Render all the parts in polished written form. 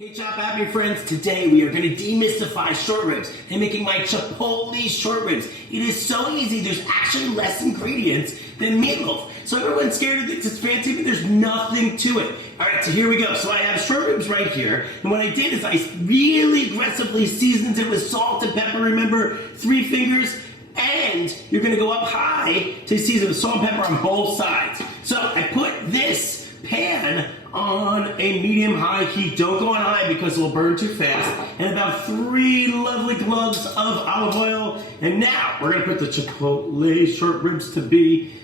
Hey Chop Happy friends, today we are going to demystify short ribs and making my Chipotle short ribs. It is so easy, there's actually less ingredients than meatloaf. So everyone's scared and thinks it's fancy, but there's nothing to it. Alright, so here we go. So I have short ribs right here, and what I did is I really aggressively seasoned it with salt and pepper, remember, 3 fingers, and you're going to go up high to season with salt and pepper on both sides. So I put this pan on a medium-high heat. Don't go on high because it will burn too fast. And about 3 lovely cloves of olive oil. And now we're going to put the Chipotle short ribs to be,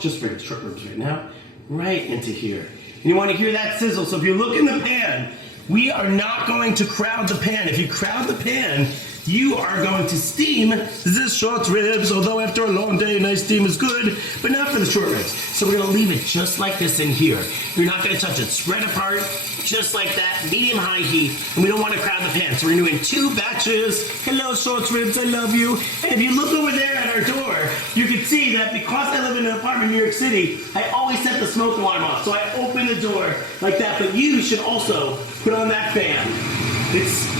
just for short ribs right now, right into here. And you want to hear that sizzle. So if you look in the pan, we are not going to crowd the pan. If you crowd the pan, you are going to steam this short ribs, although after a long day, a nice steam is good, but not for the short ribs. So we're gonna leave it just like this in here. You're not gonna touch it. Spread apart, just like that, medium-high heat, and we don't wanna crowd the pan. So we're doing 2 batches. Hello, short ribs, I love you. And if you look over there at our door, you can see that because I live in an apartment in New York City, I always set the smoke alarm off. So I open the door like that, but you should also put on that fan. It's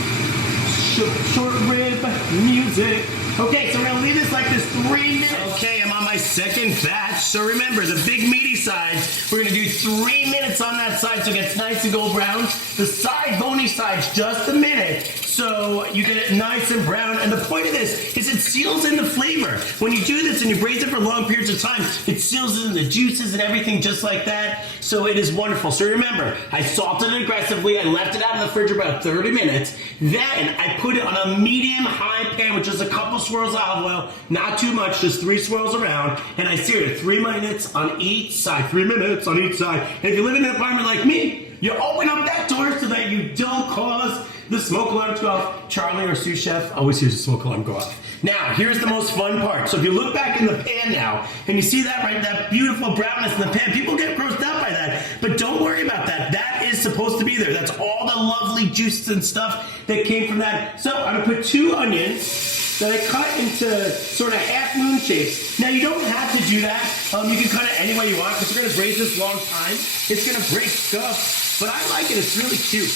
short rib music. Okay, so we're gonna leave this like this 3 minutes. Okay, I'm on my second batch. So remember, the big meaty sides, we're gonna do 3 minutes on that side so it gets nice and gold brown. The side bony sides, just a minute, so you get it nice and brown. And the point of this is it seals in the flavor. When you do this and you braise it for long periods of time, it seals in the juices and everything just like that. So it is wonderful. So remember, I salted it aggressively. I left it out of the fridge about 30 minutes. Then I put it on a medium-high pan with just a couple swirls of olive oil, not too much, just 3 swirls around. And I seared it 3 minutes on each side. 3 minutes on each side. And if you live in an apartment like me, you open up that door so that you don't cause the smoke alarm to go off. Charlie, our sous chef, always hears the smoke alarm go off. Now, here's the most fun part. So if you look back in the pan now, and you see that, right, that beautiful brownness in the pan, people get grossed out by that, but don't worry about that. That is supposed to be there. That's all the lovely juices and stuff that came from that. So I'm gonna put 2 onions that I cut into sort of half moon shapes. Now you don't have to do that. You can cut it any way you want because we're gonna braise this long time. It's gonna break stuff, but I like it. It's really cute.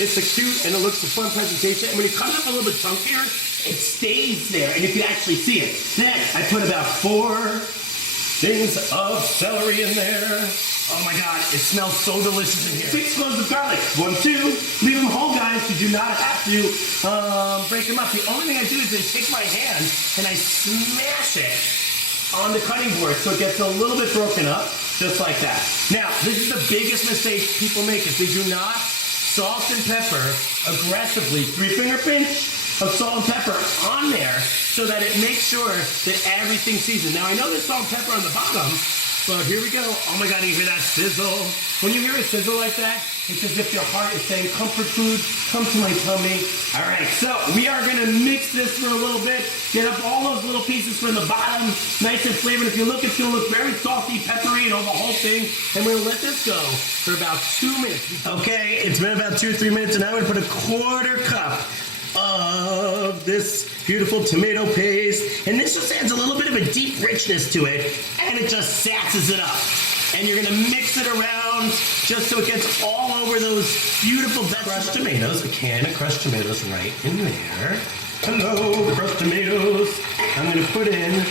It's a cute and it looks a fun presentation. And when you cut it up a little bit chunkier, it stays there and you can actually see it. Then I put about 4 things of celery in there. Oh my God, it smells so delicious in here. 6 cloves of garlic. 1, 2. Leave them whole, guys. You do not have to break them up. The only thing I do is I take my hand and I smash it on the cutting board so it gets a little bit broken up, just like that. Now, this is the biggest mistake people make is they do not salt and pepper aggressively. 3-finger pinch of salt and pepper on there so that it makes sure that everything's seasoned. Now, I know there's salt and pepper on the bottom, but here we go. Oh my God, you hear that sizzle? When you hear a sizzle like that, it's as if your heart is saying, comfort food, come to my tummy. All right, so we are gonna mix this for a little bit, get up all those little pieces from the bottom, nice and flavored. If you look, it's gonna look very salty, peppery, and all the whole thing. And we're gonna let this go for about 2 minutes. Okay, it's been about 2 or 3 minutes, and now I'm gonna put a 1/4 cup of this beautiful tomato paste, and this just adds a little bit of a deep richness to it, and it just sasses it up. And you're gonna mix it around just so it gets all over those beautiful crushed tomatoes. A can of crushed tomatoes right in there. Hello, crushed tomatoes. I'm gonna put in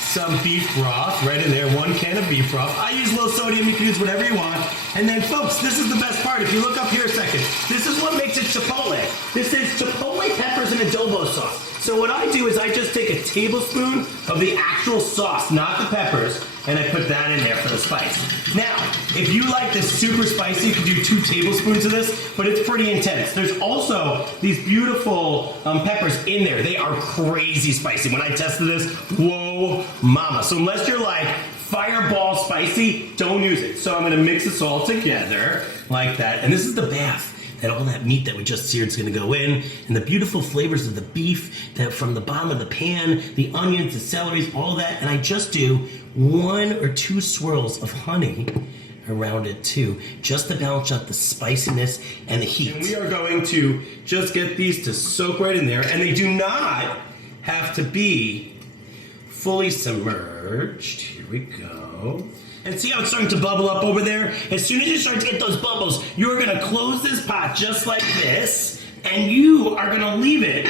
some beef broth right in there, 1 can of beef broth. I use low sodium, you can use whatever you want. And then folks, this is the best part. If you look up here a second, this is what makes it Chipotle. This is Chipotle peppers and adobo sauce. So what I do is I just take a tablespoon of the actual sauce, not the peppers, and I put that in there for the spice. Now, if you like this super spicy, you can do 2 tablespoons of this, but it's pretty intense. There's also these beautiful peppers in there. They are crazy spicy. When I tested this, whoa, mama. So unless you're like fireball spicy, don't use it. So I'm gonna mix this all together like that. And this is the bath. And all that meat that we just seared is going to go in, and the beautiful flavors of the beef that from the bottom of the pan, the onions, the celeries, all that, and I just do 1 or 2 swirls of honey around it too, just to balance out the spiciness and the heat. And we are going to just get these to soak right in there, and they do not have to be fully submerged. Here we go. And see how it's starting to bubble up over there? As soon as you start to get those bubbles, you're gonna close this pot just like this, and you are gonna leave it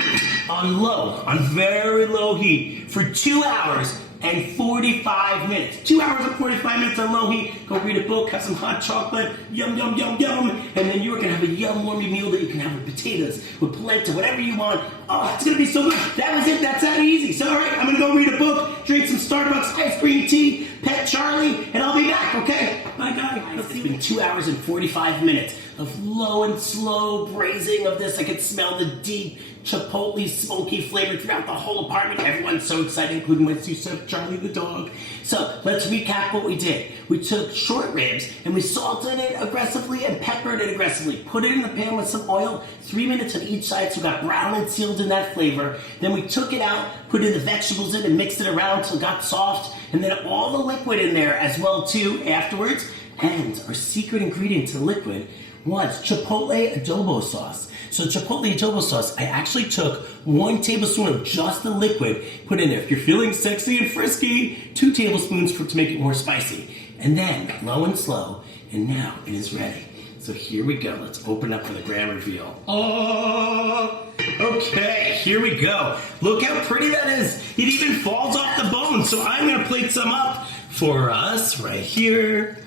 on low, on very low heat for 2 hours and 45 minutes. 2 hours and 45 minutes on low heat. Go read a book, have some hot chocolate, yum, yum, yum, yum. And then you're gonna have a yum, warmy meal that you can have with potatoes, with polenta, whatever you want. Oh, it's gonna be so good. That was it, that's that easy. So, all right, I'm gonna go read a book, drink some Starbucks ice cream tea, pet Charlie, and I'll be back, okay? Bye, guys. It's been 2 hours and 45 minutes of low and slow braising of this. I could smell the deep Chipotle smoky flavor throughout the whole apartment. Everyone's so excited, including my sous-chef Charlie the dog. So let's recap what we did. We took short ribs and we salted it aggressively and peppered it aggressively. Put it in the pan with some oil, 3 minutes on each side so it got brown and sealed in that flavor. Then we took it out, put in the vegetables in and mixed it around until it got soft. And then all the liquid in there as well too afterwards. And our secret ingredient to the liquid was Chipotle adobo sauce. So Chipotle adobo sauce, I actually took 1 tablespoon of just the liquid, put in there. If you're feeling sexy and frisky, 2 tablespoons to make it more spicy. And then, low and slow, and now it is ready. So here we go. Let's open up for the grand reveal. Oh, okay, here we go. Look how pretty that is. It even falls off the bone. So I'm gonna plate some up for us right here.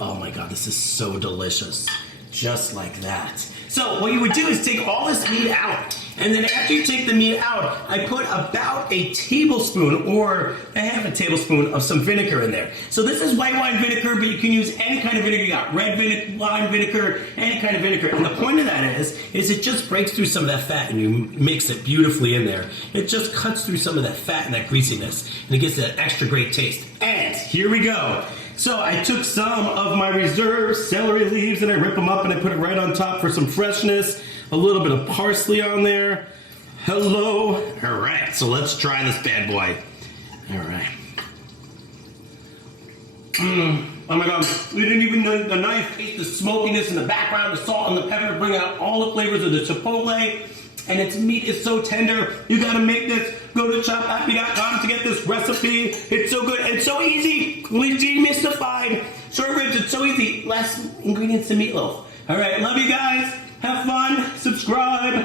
Oh my God, this is so delicious. Just like that. So what you would do is take all this meat out, and then after you take the meat out, I put about a tablespoon or a half a tablespoon of some vinegar in there. So this is white wine vinegar, but you can use any kind of vinegar you got. Red wine vinegar, any kind of vinegar. And the point of that is it just breaks through some of that fat and you mix it beautifully in there. It just cuts through some of that fat and that greasiness, and it gives that extra great taste. And here we go. So I took some of my reserve celery leaves and I rip them up and I put it right on top for some freshness. A little bit of parsley on there. Hello. All right, so let's try this bad boy. All right. Oh my God, we didn't even know the knife taste the smokiness in the background, the salt and the pepper bring out all the flavors of the Chipotle. And its meat is so tender. You gotta make this. Go to chophappy.com to get this recipe. It's so good and so easy. We demystified short ribs. It's so easy. Less ingredients than meatloaf. All right, love you guys. Have fun. Subscribe.